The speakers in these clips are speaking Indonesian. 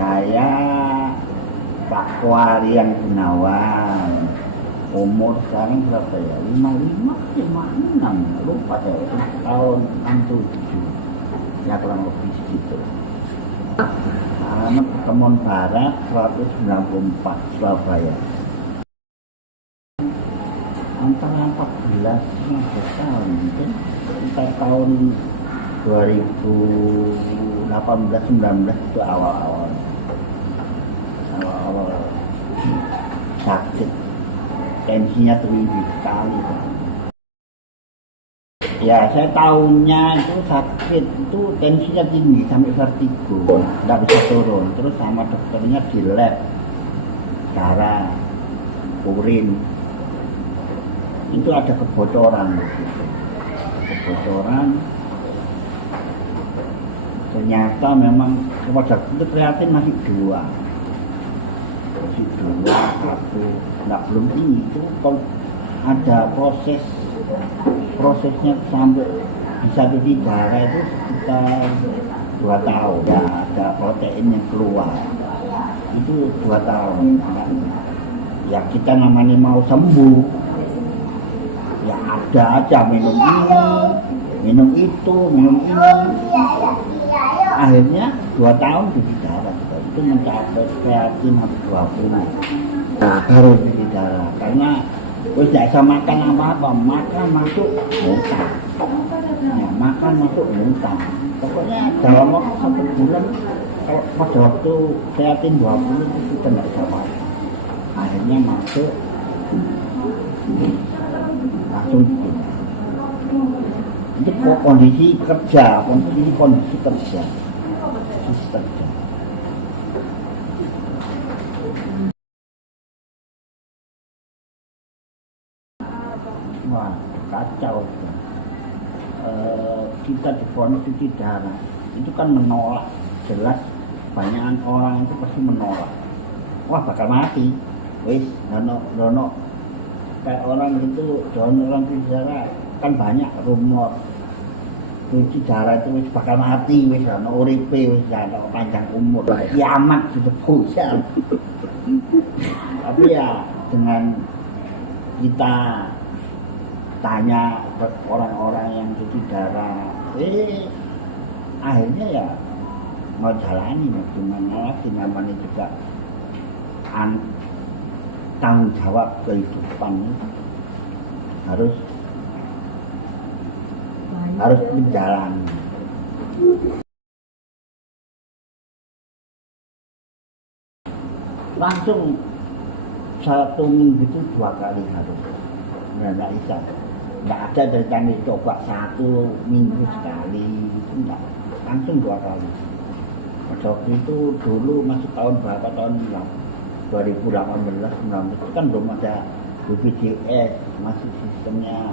Saya Pak Kuarian Gunawan, umur sekarang berapa ya? 55, 56, lupa saya, tahun 67, ya kurang lebih segitu. Alamat Kemon Barat 194 Surabaya. Antara 14 tahun mungkin sekitar tahun 2018-19 itu awal-awal sakit, tensinya tinggi sekali. Ya saya tahunya itu sakit itu tensinya tinggi sampai vertigo, nggak bisa turun. Terus sama dokternya di lab darah, urin itu ada kebocoran. Ternyata memang pada itu kreatin masih dua, satu nggak belum tinggi. Itu ada prosesnya sampai bisa cuci darah itu sekitar 2 tahun. Ya, ada protein yang keluar itu 2 tahun. Ya kita namanya mau sembuh, ya ada aja minum ini, minum itu, minum ini. Akhirnya 2 tahun cuci darah itu mencapai kreatin 20. Nah, baru cuci darah karena tidak bisa makan apa-apa, makan masuk muntah. Ya, makan masuk muntah. Pokoknya dalam waktu 1 bulan, kalau pada waktu kreatin 20 itu kita tidak bisa makan. Akhirnya masuk langsung gitu. Itu kondisi kerja. Wah, kacau. Kita divonis cuci darah itu kan menolak, jelas banyak orang itu pasti menolak. Wah, bakal mati. Wis, dono kayak orang itu, orang cuci darah kan banyak rumor cuci darah itu wis bakal mati, wis dono uripe, wis dono panjang umur, kiamat sudah pusat. Tapi ya dengan kita tanya orang-orang yang cuci darah, akhirnya ya mau jalani, gimana lagi, namanya juga tanggung jawab kehidupan itu harus menjalani. Langsung 1 minggu itu 2 kali harus, nggak bisa. Nggak ada dari kami coba 1 minggu sekali, itu enggak, langsung 2 kali. Pada waktu itu dulu masih tahun berapa, tahun 2018-19 itu kan belum ada BPJS, masih sistemnya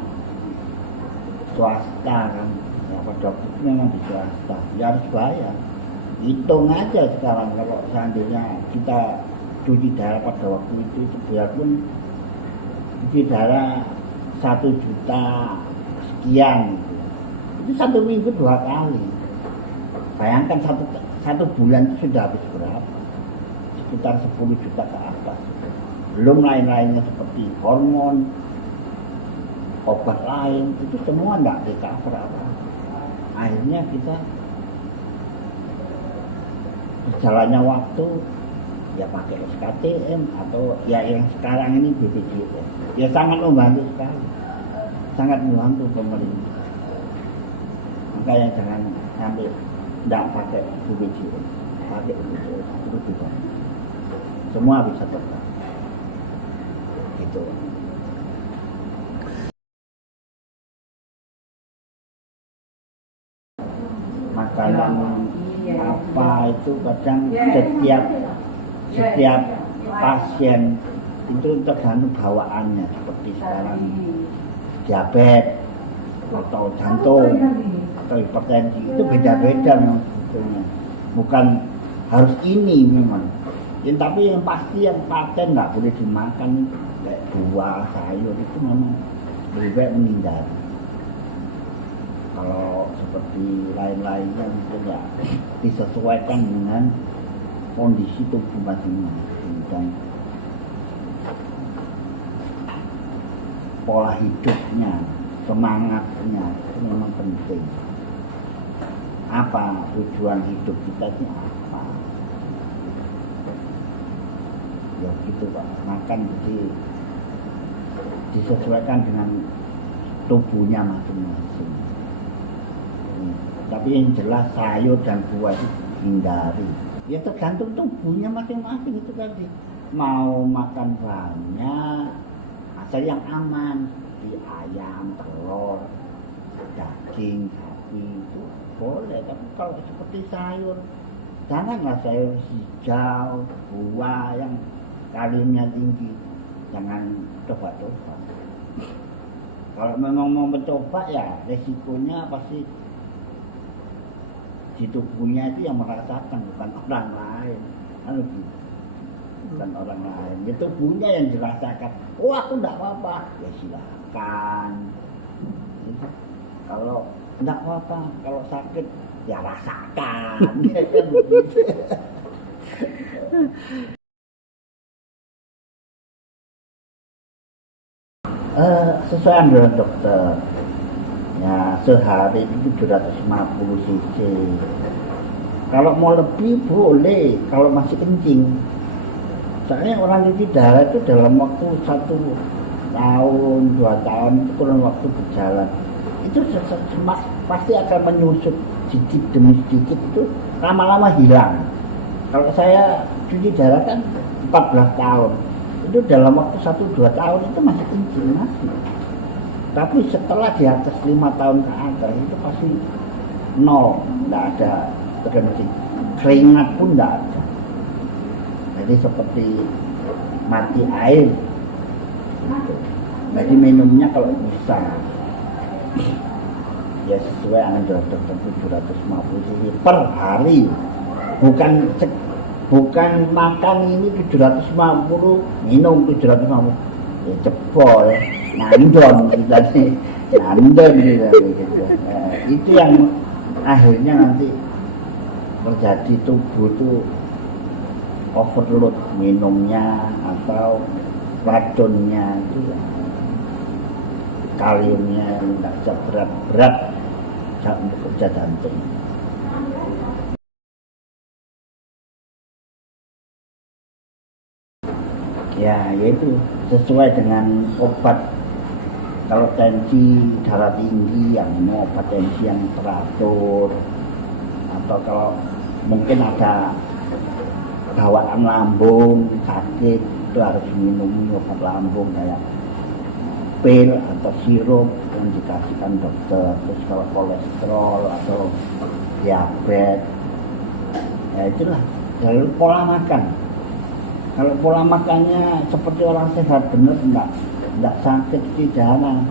swasta kan. Ya, pada waktu itu memang di swasta, ya harus bayar. Hitung aja sekarang kalau seandainya kita cuci darah pada waktu itu biarpun cuci darah 1 juta sekian, itu 1 minggu 2 kali. Bayangkan satu bulan itu sudah habis berapa? Sekitar 10 juta ke atas. Belum lain-lainnya seperti hormon, obat lain, itu semua enggak di-cover apa. Akhirnya kita berjalannya waktu ya pakai SKTM atau ya yang sekarang ini BPJS. Ya sangat membantu sekali, sangat membantu pemerintah. Makanya jangan sampai tidak pakai BPJS, pakai BPJS itu bisa, semua bisa tetap. Gitu. Makanan apa itu kadang setiap pasien itu tergantung bawaannya, seperti sekarang diabetes atau jantung atau hipertensi itu beda-beda memang sebetulnya. Bukan harus ini memang. Ya, tapi yang pasti yang paten nggak boleh dimakan itu kayak buah, sayur itu memang lebih baik menghindari. Kalau seperti lain-lainnya mungkin ya disesuaikan dengan kondisi tubuh masing-masing dan pola hidupnya, semangatnya itu memang penting. Apa tujuan hidup kita ini apa? Ya gitu Pak, makan disesuaikan dengan tubuhnya masing-masing. Tapi yang jelas sayur dan buah itu hindari. Ya tergantung tubuhnya masing-masing itu tadi. Mau makan banyak, asal yang aman, seperti ayam, telur, daging, sapi itu boleh. Tapi kalau seperti sayur, janganlah sayur hijau, buah yang kaliumnya tinggi, jangan coba-coba. Kalau memang mau mencoba ya resikonya pasti di tubuhnya itu yang merasakan, bukan orang lain. Kan gitu. Bukan orang lain. Ya tubuhnya yang dirasakan. Oh aku enggak apa-apa. Ya silakan. Kalau enggak apa-apa, kalau sakit ya rasakan. Ya kan begitu. Sesuai dengan dokter. Ya sehari itu 750 cc. Kalau mau lebih boleh, kalau masih kencing. Soalnya orang cuci darah itu dalam waktu 1 tahun, 2 tahun itu kurang waktu berjalan. Itu pasti akan menyusut sedikit demi sedikit, itu lama-lama hilang. Kalau saya cuci darah kan 14 tahun. Itu dalam waktu 1-2 tahun itu masih kencing masih. Tapi setelah di atas 5 tahun ke atas itu pasti nol, tidak ada terkencing, keringat pun tidak ada. Jadi seperti mati air. Jadi minumnya kalau bisa ya sesuai dengan dokter 750 cc per hari, bukan makan ini 750 minum 750 ya jebol ngandon gitu. Nah, itu yang akhirnya nanti terjadi tubuh itu overload minumnya atau racunnya itu kaliumnya tidak bisa berat untuk kerja jantung. Ya yaitu sesuai dengan obat. Kalau tensi darah tinggi yang minum obat tensi yang teratur, atau kalau mungkin ada bawaan lambung sakit itu harus minum obat lambung kayak pil atau sirup yang dikasihkan dokter. Terus kalau kolesterol atau diabetes ya itulah dari pola makan. Kalau pola makannya seperti orang sehat benar enggak sakit di darah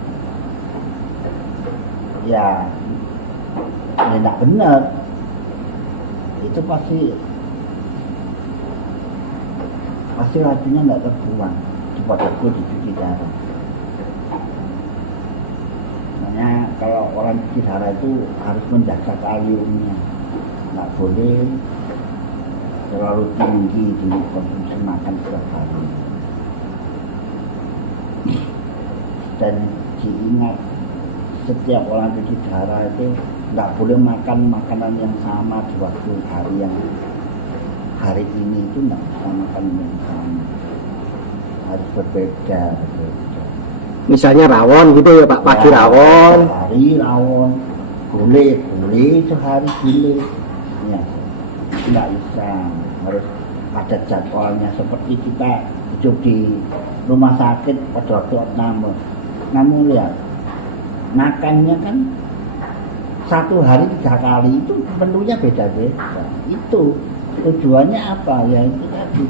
ya enggak benar, itu pasti racunnya enggak terbuang cepat dicuci darah. Makanya kalau orang cuci darah itu harus menjaga kaliumnya, enggak boleh terlalu tinggi di konsumsi makan setiap hari. Dan diingat setiap orang cuci darah itu nggak boleh makan makanan yang sama di waktu hari yang hari ini itu nggak bisa makan yang sama, harus berbeda. Misalnya rawon gitu ya Pak, pagi ya, rawon, hari rawon, gulai sehari gulai, ya nggak bisa, harus ada jadwalnya. Seperti kita hidup di rumah sakit pada waktu namun lihat makannya kan 1 hari 3 kali itu menunya beda-beda. Itu tujuannya apa ya, itu tadi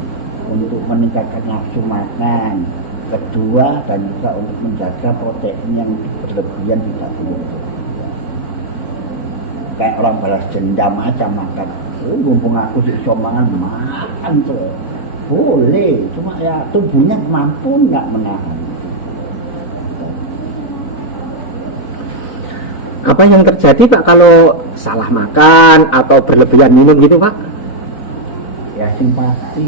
untuk meningkatkan nafsu makan, kedua dan juga untuk menjaga protein yang berlebihan tidak boleh. Kayak orang balas dendam aja makan. Mumpung aku iso makan tuh boleh, cuma ya tubuhnya mampu nggak menahan. Apa yang terjadi Pak kalau salah makan atau berlebihan minum gitu Pak? Ya ya sing pasti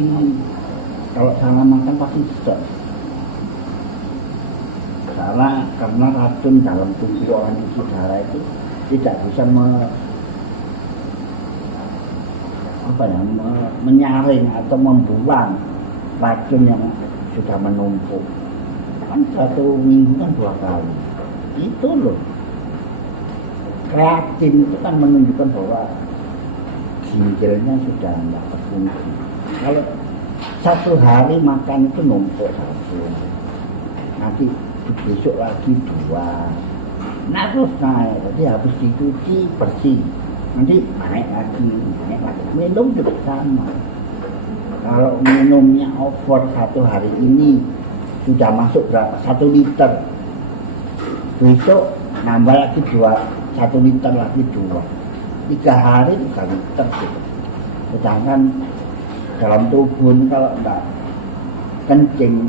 kalau salah makan pasti stres. Karena racun dalam tubuh orang cuci darah itu tidak bisa menyaring atau membuang racun yang sudah menumpuk. Kan 1 minggu kan 2 kali. Itu loh. Kreatin itu kan menunjukkan bahwa ginjalnya sudah tidak berfungsi. Kalau 1 hari makan itu numpuk 1, nanti besok lagi 2, nah terus naik. Jadi habis dicuci bersih, nanti naik lagi. Minum juga sama. Kalau minumnya over 1 hari ini sudah masuk berapa? 1 liter. Besok nambah lagi 1 liter lagi 2. 3 hari 3 liter gitu. Sedangkan dalam tubuh ini kalau enggak kencing,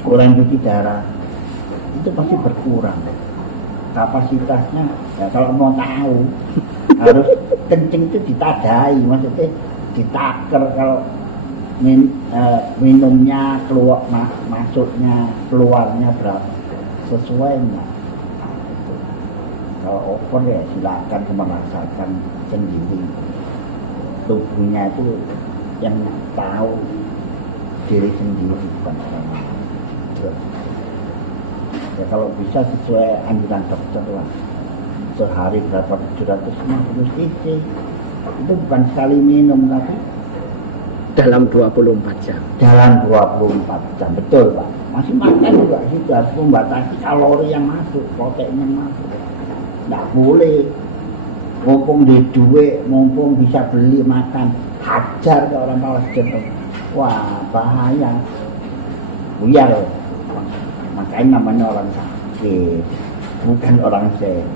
kurang cuci darah, itu pasti berkurang kapasitasnya. Ya kalau mau tahu harus kencing itu ditadai, maksudnya ditaker. Kalau minumnya keluar masuknya keluarnya berapa sesuai enggak. Kalau over ya silakan merasakan sendiri. Tubuhnya itu yang tahu diri sendiri, bukan orang lain. Ya kalau bisa sesuai anjuran dokter lah, sehari berapa 750 cc. Itu bukan sekali minum, tapi dalam 24 jam. Dalam 24 jam, betul Pak. Masih makan juga situ harus membatasi kalori yang masuk, protein yang masuk. Nggak boleh mumpung di duit, mumpung bisa beli makan, hajar ke orang Palestina. Wah bahaya, buyar loh. Makanya namanya orang sakit, bukan orang sehat.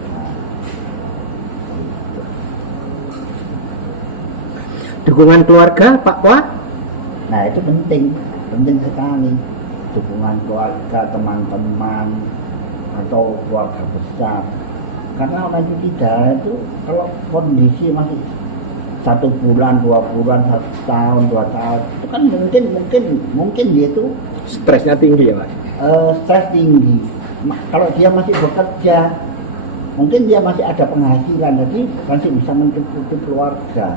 Dukungan keluarga Pak Poa? Nah itu penting sekali. Dukungan keluarga, teman-teman, atau keluarga besar. Karena orang cuci darah itu kalau kondisi masih 1 bulan, 2 bulan, 1 tahun, 2 tahun, itu kan mungkin dia itu stresnya tinggi ya Pak? Stres tinggi. Kalau dia masih bekerja, mungkin dia masih ada penghasilan, jadi masih bisa mencukupi keluarga.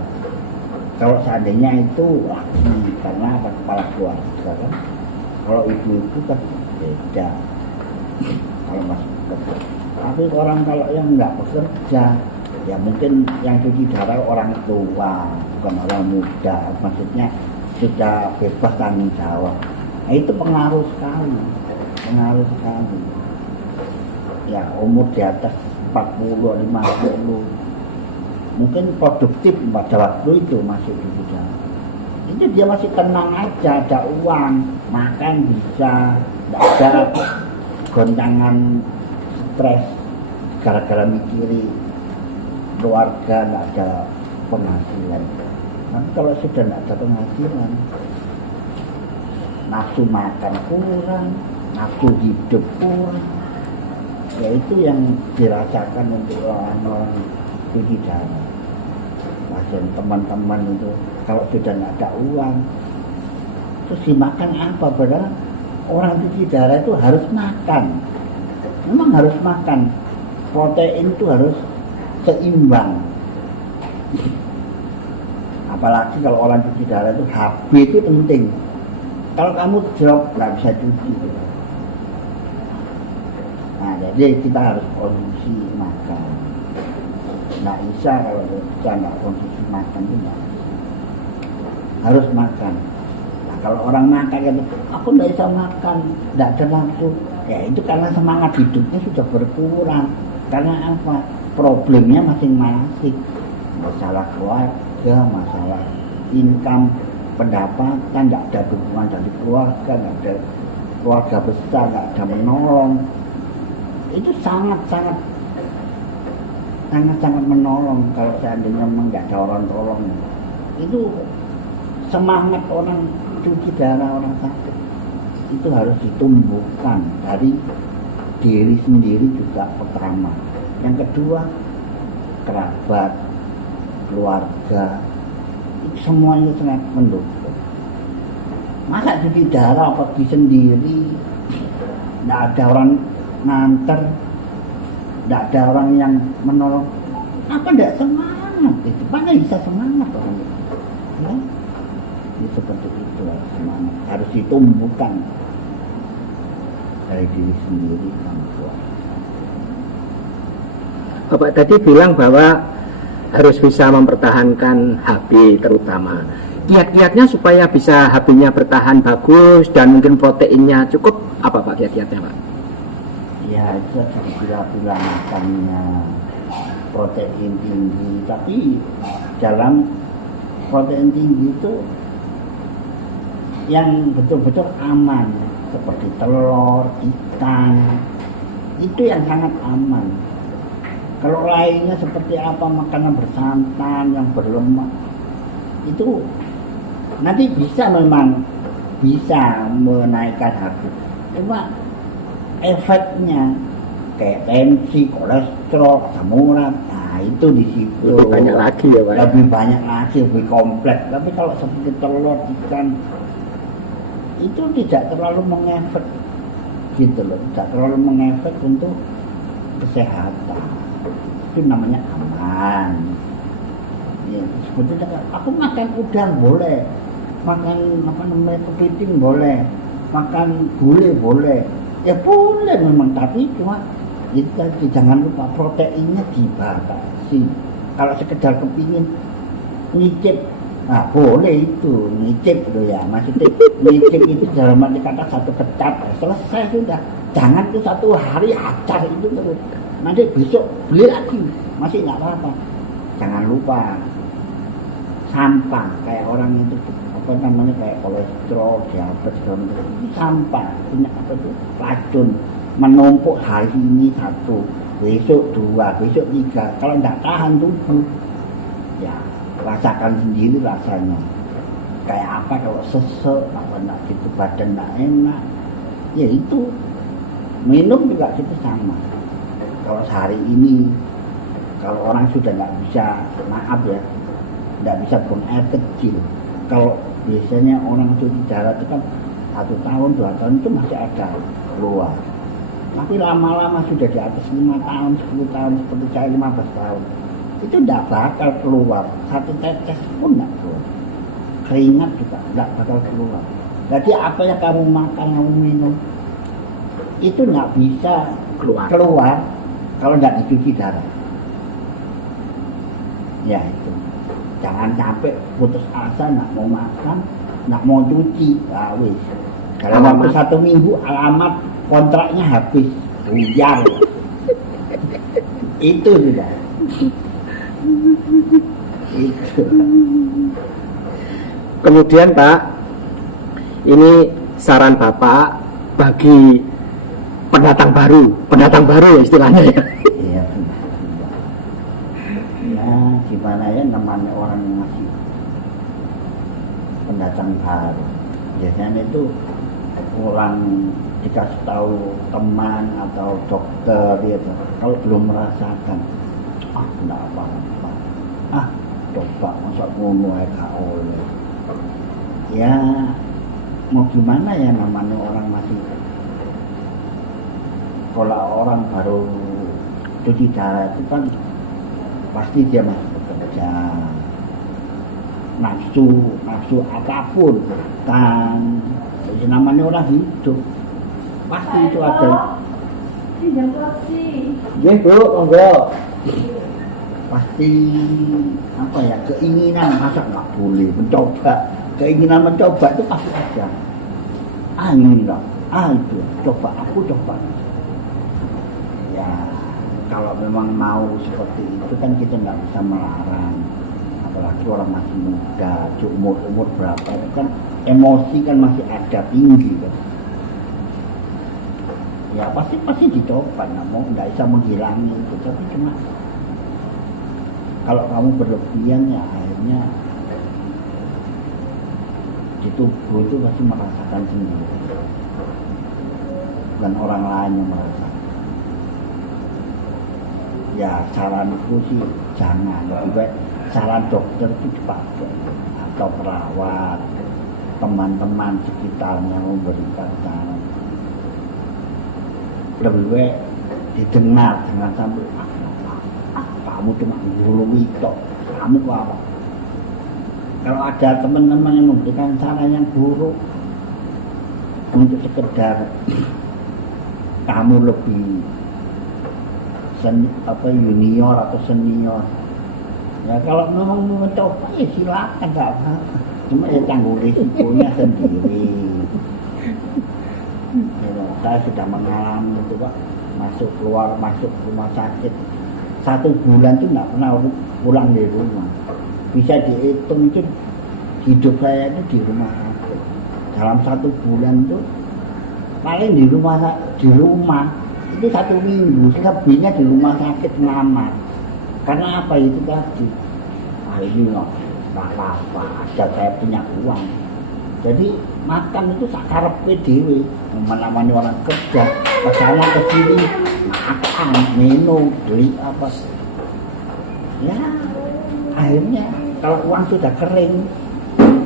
Kalau seandainya itu laki, karena ada kepala keluarga kan. Kalau ibu-ibu kan beda. Kalau masih bekerja. Tapi orang kalau yang nggak bekerja, ya mungkin yang cuci darah orang tua, bukan orang muda. Maksudnya sudah bebas tanggung jawab. Nah, itu pengaruh sekali. Ya umur di atas 40, 50, mungkin produktif pada waktu itu masih cuci darah. Itu dia masih tenang aja, ada uang, makan bisa, tidak ada goncangan stres gara-gara mikiri keluarga, tidak ada penghasilan. Tapi kalau sudah tidak ada penghasilan, nafsu makan kurang, nafsu hidup kurang, ya itu yang dirasakan untuk orang-orang cuci darah. Pasien teman-teman itu kalau sudah tidak ada uang, terus dimakan apa? Padahal orang cuci darah itu harus makan, memang harus makan. Protein itu harus seimbang. Apalagi kalau orang cuci darah itu HB itu penting. Kalau kamu drop nggak bisa cuci. Nah jadi kita harus konsumsi makan. Nggak bisa kalau kita nggak konsumsi makan itu nggak bisa. Harus makan. Nah kalau orang makan kan, aku nggak bisa makan, nggak ada nafsu. Ya itu karena semangat hidupnya sudah berkurang. Karena apa? Problemnya masing-masing. Masalah keluarga, masalah income, pendapatan, tidak ada dukungan dari keluarga, tidak ada keluarga besar, tidak ada menolong. Itu sangat menolong kalau seandainya memang tidak ada orang tolong. Itu semangat orang cuci darah, orang sakit itu harus ditumbuhkan dari diri sendiri juga pertama. Yang kedua, kerabat, keluarga semuanya sangat mendukung. Masa cuci darah pergi sendiri, tidak ada orang nganter, tidak ada orang yang menolong, apa tidak semangat itu? Mana bisa semangat orang itu? Ya? Ini seperti itu semangat harus ditumbuhkan dari diri sendiri orang tua. Bapak tadi bilang bahwa harus bisa mempertahankan HB terutama. Kiat-kiatnya supaya bisa HB-nya bertahan bagus dan mungkin proteinnya cukup, apa Pak kiat-kiatnya Pak? Ya itu bila-bila makannya protein tinggi, tapi dalam protein tinggi itu yang betul-betul aman seperti telur, ikan, itu yang sangat aman. Kalau lainnya seperti apa makanan bersantan yang berlemak itu nanti memang bisa menaikkan harga, cuma efeknya kayak tensi, kolesterol, asam urat, nah itu di situ Lebih banyak lagi ya Pak? Lebih banyak lagi, lebih kompleks. Tapi kalau seperti telur, ikan itu tidak terlalu mengefek gitu loh, tidak terlalu mengefek untuk kesehatan. Itu namanya aman. Ya, sebetulnya aku makan udang boleh, makan apa namanya kepiting boleh, makan gulai boleh, ya boleh memang, tapi cuma kita jangan lupa proteinnya dibatasi. Kalau sekedar kepingin nyicip, nah boleh itu nyicip itu ya, maksudnya nyicip itu dalam arti kata satu kecap selesai sudah. Jangan itu satu hari acar itu terus, nanti besok beli lagi masih nggak apa-apa. Jangan lupa sampah kayak orang itu apa namanya kayak kolesterol, diabetes segala macam itu sampah, punya apa itu racun, menumpuk hari ini satu, besok dua, besok tiga. Kalau tidak tahan tubuh, ya rasakan sendiri rasanya. Kayak apa kalau sesek, apa nak gitu badan tidak enak, ya itu minum juga gitu sama. Kalau sehari ini, kalau orang sudah nggak bisa, maaf ya, nggak bisa buang air kecil. Kalau biasanya orang cuci darah itu kan 1 tahun, 2 tahun itu masih ada keluar. Tapi lama-lama sudah di atas 5 tahun, 10 tahun, seperti saya 15 tahun. Itu tidak bakal keluar. Satu tetes pun tidak keluar. Keringat juga tidak bakal keluar. Jadi apa yang kamu makan, kamu minum, itu tidak bisa keluar kalau tidak dicuci darah. Ya itu. Jangan sampai putus asa, nak mau makan, nak mau cuci, wis. Kalau waktu 1 minggu alamat kontraknya habis, buyar. Itu sudah. Itu. Kemudian Pak, ini saran Bapak bagi pendatang baru ya istilahnya ya. Iya, ya gimana ya namanya orang yang masih pendatang baru, biasanya itu orang dikasih tahu teman atau dokter gitu, kalau belum merasakan, enggak apa-apa, coba masuk ngono gak oleh. Ya mau gimana ya namanya orang masih, kalau orang baru cuci darah itu kan pasti dia masih bekerja, nafsu apapun kan, jadi namanya orang hidup pasti itu ada. Ya Bu, monggo. Pasti apa ya, keinginan, masa nggak boleh mencoba, keinginan mencoba itu pasti ada. Ini enggak, itu aku coba. Ya kalau memang mau seperti itu kan kita nggak bisa melarang, apalagi orang masih muda, umur berapa itu kan emosi kan masih ada tinggi kan. Ya pasti dicoba, nggak bisa menghilangi itu, tapi cuma kalau kamu berlebihan ya akhirnya di tubuh itu pasti merasakan sendiri dan orang lain yang merasakan. Ya saranku sih jangan, lebih baik saran dokter itu dipakai. atau perawat, teman-teman sekitarnya memberikan saran, lebih baik didengar, jangan sampai kamu cuma guru itu, kamu apa? Kalau ada teman-teman yang memberikan saran yang buruk untuk sekedar kamu lebih junior atau senior, ya kalau memang mau mencoba ya silakan, nggak apa-apa, cuma ya tanggung risikonya sendiri. Ya, saya sudah mengalami itu Pak, masuk rumah sakit 1 bulan itu nggak pernah pulang dari rumah, bisa dihitung itu hidup saya itu di rumah sakit dalam 1 bulan itu paling di rumah itu 1 minggu, selebihnya di rumah sakit melamar. Karena apa itu tadi? Ini loh, nggak apa-apa, ada saya punya uang. Jadi makan itu tak karepe dhewe, menemani orang kerja, kesana kesini, makan, minum, beli apa. Ya, akhirnya kalau uang sudah kering,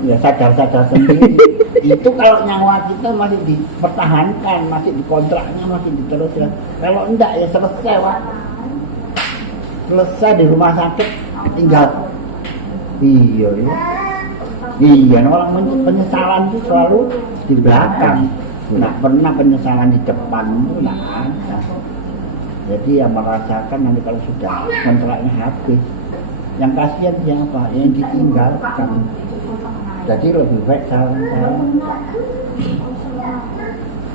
ya sadar-sadar sendiri. Itu kalau nyawa kita masih dipertahankan, masih dikontraknya, masih diteruskan. Kalau enggak ya selesai, Pak. Selesai di rumah sakit, tinggal. Iya, orang penyesalan itu selalu di belakang. Nggak pernah penyesalan di depan, itu nggak ada. Jadi yang merasakan nanti kalau sudah kontraknya habis, yang kasihan siapa? Yang ditinggalkan. Jadi lebih baik saran-saran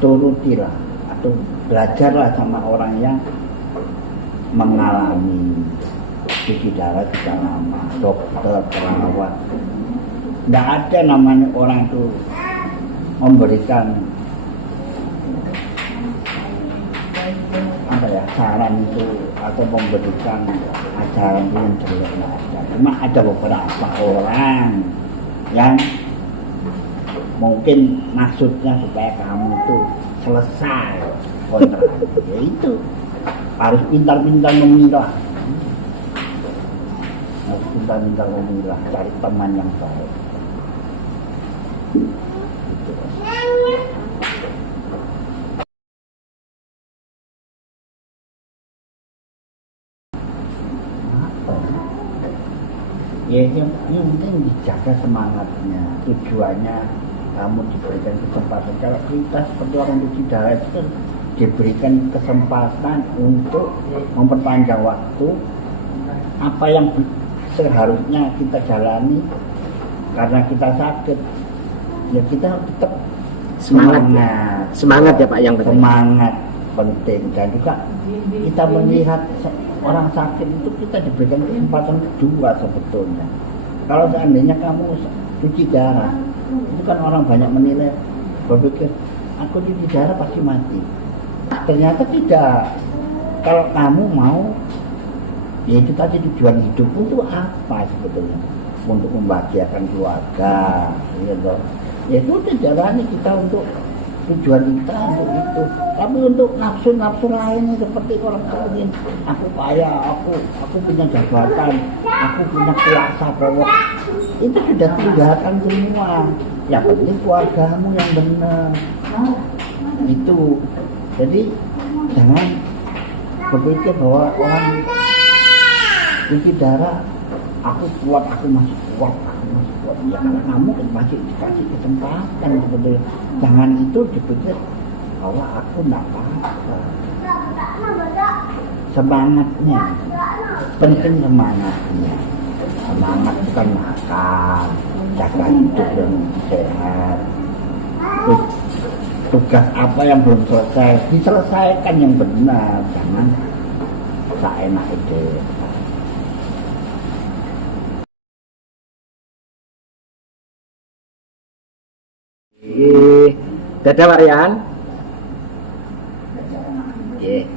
turutilah atau belajarlah sama orang yang mengalami cuci darah sudah lama, dokter, perawat. Tidak ada namanya orang itu memberikan saran itu atau memberikan ajaran yang jelek, tidak ada. Cuma ada beberapa orang yang mungkin maksudnya supaya kamu itu selesai kontrak, yaitu harus pintar-pintar memilah, cari teman yang baik. Ya yang penting dijaga semangatnya, tujuannya kamu diberikan kesempatan. Kalau kita seperti orang cuci darah itu kan diberikan kesempatan untuk memperpanjang waktu apa yang seharusnya kita jalani karena kita sakit, ya kita tetap semangat ya Pak, yang penting semangat penting. Dan juga kita melihat orang sakit itu kita diberikan kesempatan kedua sebetulnya. Kalau seandainya kamu cuci darah, itu kan orang banyak menilai, berpikir aku cuci darah pasti mati. Ternyata tidak. Kalau kamu mau, ya itu tadi tujuan hidup itu apa sebetulnya? Untuk membahagiakan keluarga, gitu. Ya itu udah jalani kita untuk tujuan kita untuk itu. Tapi untuk nafsu-nafsu lainnya seperti orang ingin aku kaya, aku punya jabatan, aku punya kuasa bahwa itu sudah tinggalkan semua. Yang penting keluargamu yang benar. Itu. Jadi jangan berpikir bahwa orang cuci darah, aku kuat, aku masih kuat. Ya karena kamu masih dikasih kesempatan sebetulnya. Jangan itu dipikir bahwa aku tidak apa-apa. Semangatnya, penting semangatnya. Semangat bukan makan, jaga hidup yang sehat. Tugas apa yang belum selesai, diselesaikan yang benar. Jangan seenak itu. Dadah Pak Rian. Yeah.